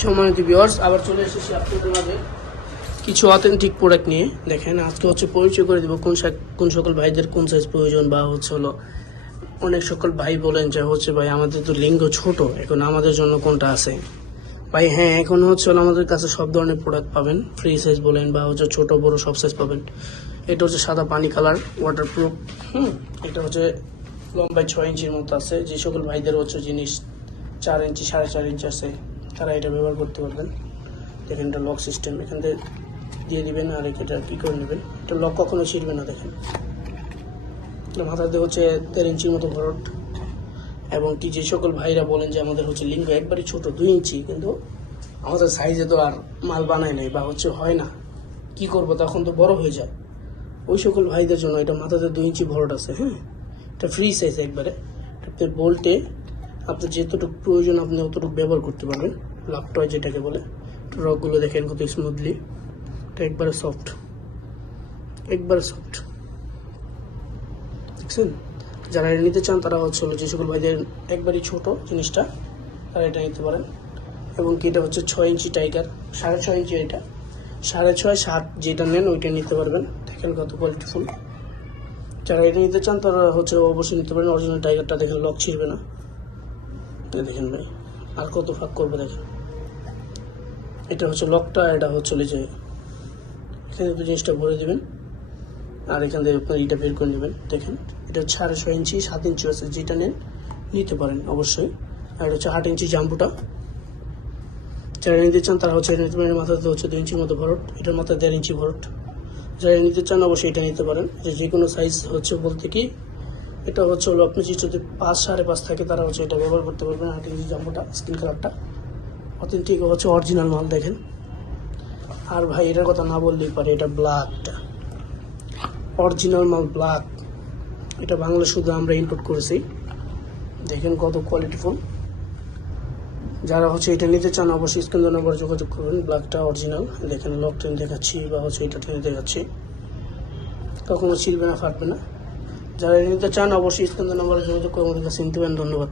সম্মানিত ভিউয়ার্স, আবার চলে এসেছি আপনাদের মাঝে কিছু অথেন্টিক প্রোডাক্ট নিয়ে। দেখেন, আজকে হচ্ছে পরিচয় করে দিব কোন সকল ভাইদের কোন সাইজ প্রয়োজন, বা হচ্ছে হলো অনেক সকল ভাই বলেন যে হচ্ছে ভাই আমাদের তো লিঙ্গ ছোট, এখন আমাদের জন্য কোনটা আছে ভাই। হ্যাঁ, এখন হচ্ছে হলো আমাদের কাছে সব ধরনের প্রোডাক্ট পাবেন, ফ্রি সাইজ বলেন বা হচ্ছে ছোট বড় সব সাইজ পাবেন। এটা হচ্ছে সাদা পানি কালার, ওয়াটারপ্রুফ। এটা হচ্ছে লম্বায় 6 ইঞ্চির মতো আছে। যে সকল ভাইদের হচ্ছে জিনিস 4 ইঞ্চি 4.5 ইঞ্চি আছে, তারা এটা ব্যবহার করতে পারবেন। দেখেন, এটা লক সিস্টেম, এখান থেকে দিয়ে দিবেন আর এটা কী করে নেবেন। এটা লক কখনো ছিঁড়বে না। দেখেন, এটা মাথাতে হচ্ছে 13 ইঞ্চির মতো ভরট। এবং কি যে সকল ভাইরা বলেন যে আমাদের হচ্ছে লিঙ্গ একবারই ছোট 2 ইঞ্চি, কিন্তু আমাদের সাইজে তো আর মাল বানায় নাই বা হচ্ছে হয় না, কি করব তখন তো বড় হয়ে যায়। ওই সকল ভাইদের জন্য এটা মাথাতে 2 ইঞ্চি ভরট আছে। হ্যাঁ, এটা ফ্রি সাইজ একবারে। আপনি বলতে আপনার যতটুকু প্রয়োজন আপনি অতটুকু ব্যবহার করতে পারবেন। লাভ টয় যেটাকে বলে। রকগুলো দেখেন কত স্মুথলি, এটা একবারে সফট, একবারে সফট। দেখছেন, যারা এটা নিতে চান তারা হচ্ছে যে সকল ভাইদের একবারই ছোট জিনিসটা, তারা এটা নিতে পারেন। এবং কি এটা হচ্ছে 6 ইঞ্চি টাইগার, 6.5 ইঞ্চি, এটা 6.5 7 যেটা নেন ওইটা নিতে পারবেন। দেখেন কত কোয়ালিটিফুল। যারা এটা নিতে চান তারা হচ্ছে অবশ্যই নিতে পারেন। অরিজিনাল টাইগারটা দেখেন, লক ছিঁড়বে না। দেখেন ভাই, আর কত ফাঁক করবে দেখেন। এটা হচ্ছে লকটা, এটা হচ্ছে যে এখানে তো জিনিসটা ভরে দেবেন আর এখান থেকে আপনার এটা বের করে নেবেন। দেখেন, এটা হচ্ছে 6.5 ইঞ্চি 7 ইঞ্চি আছে, যেটা নেন নিতে পারেন অবশ্যই। আর এটা হচ্ছে 8 ইঞ্চি জাম্বুটা। যারা নিতে চান তারা হচ্ছে এটা নিতে পারেন। মাথাতে হচ্ছে 2 ইঞ্চির মতো ভরট, এটার মাথায় 1.5 ইঞ্চি ভরট। যারা নিতে চান অবশ্যই এটা নিতে পারেন। যে কোনো সাইজ হচ্ছে বলতে কি, এটা হচ্ছে হলো আপনি যদি 5 5.5 থাকে তারা হচ্ছে এটা ব্যবহার করতে পারবেন। 8 ইঞ্চি জাম্বুটা, স্কিন কালারটা অথেন্টিক, হচ্ছে অরিজিনাল মাল। দেখেন, আর ভাই এটার কথা না বললেই পারে, এটা ব্ল্যাকটা অরিজিনাল মাল, ব্ল্যাক। এটা বাংলা শুধু আমরা ইম্পোর্ট করেছি। দেখেন কত কোয়ালিটিফুল। যারা হচ্ছে এটা নিতে চান অবশ্যই স্ক্রিন নাম্বার যোগাযোগ করবেন। ব্ল্যাকটা অরিজিনাল। দেখেন, লক টেনে দেখাচ্ছি বা হচ্ছে এটা টেনে দেখাচ্ছি, কখনো ছিঁড়বে না, ফাটবে না। যারা নিতে চান অবশ্যই স্ক্রিন নাম্বারে যোগাযোগ করে আমাদের কাছে নিতে পারেন। ধন্যবাদ।